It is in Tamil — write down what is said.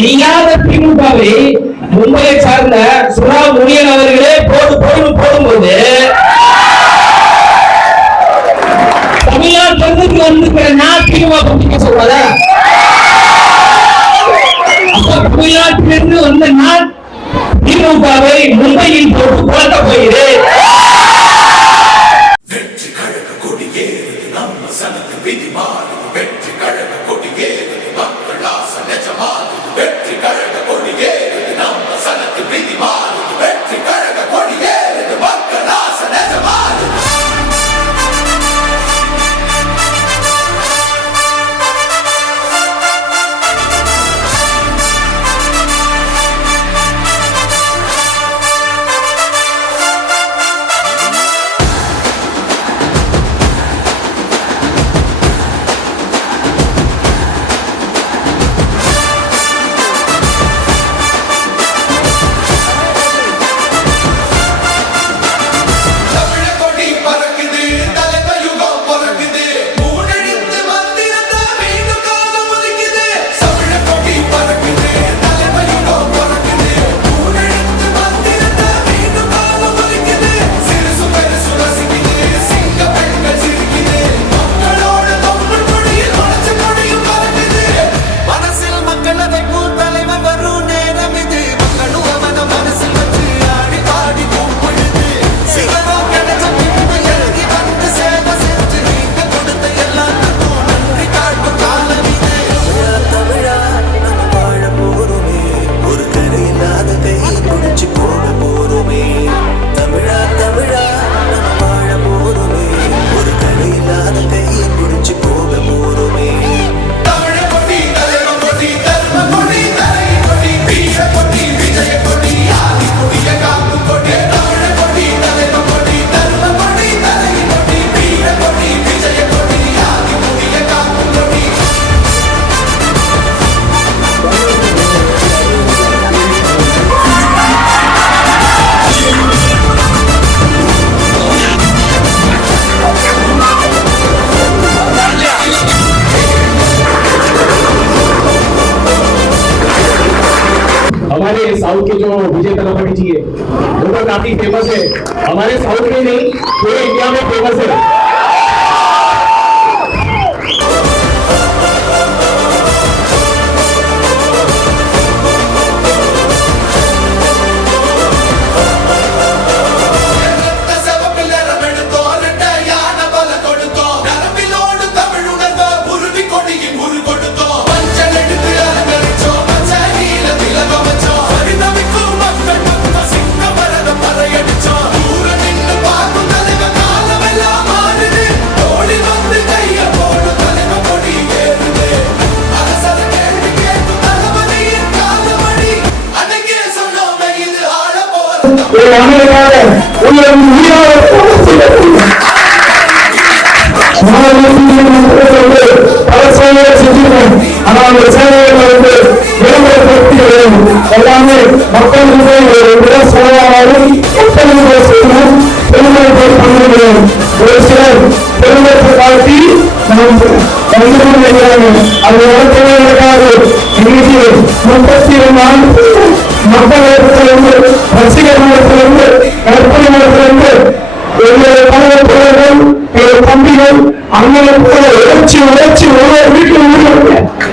இல்லாத திமுகவை மும்பையை சார்ந்த சுரா முனியன் அவர்களே போடு போடு போடும்போது தமிழ்நாட்டிலிருந்து வந்து நான் திமுக பற்றிக்க சொல்றதா தமிழ்நாட்டிலிருந்து வந்த நான் திமுகவை மும்பையில் போட்டு குழந்த போகிறேன். हमारे साउथ के जो विजय तलापति जी है, वो तो काफ़ी फ़ेमस है। हमारे साउथ में नहीं, पूरे इंडिया में फ़ेमस है। ஒரு அமைதியாக உயிரும் உயிராக பல சேவைகளை செஞ்சிருக்கேன் ஆனால் அந்த சேவைகளை வந்து விளம்பரப்படுத்தி எல்லாமே மக்களுக்கு விட சேவையாளர் மக்களுக்கு செய்யணும் பெருமையை பண்ணுகிறேன் ஒரு சிலர் பெருமையை காட்டி அந்த இடத்துல மக்கள் எழுச்சிகள் அண்ணனை போல எழுச்சி உழைச்சி ஒவ்வொரு வீட்டில்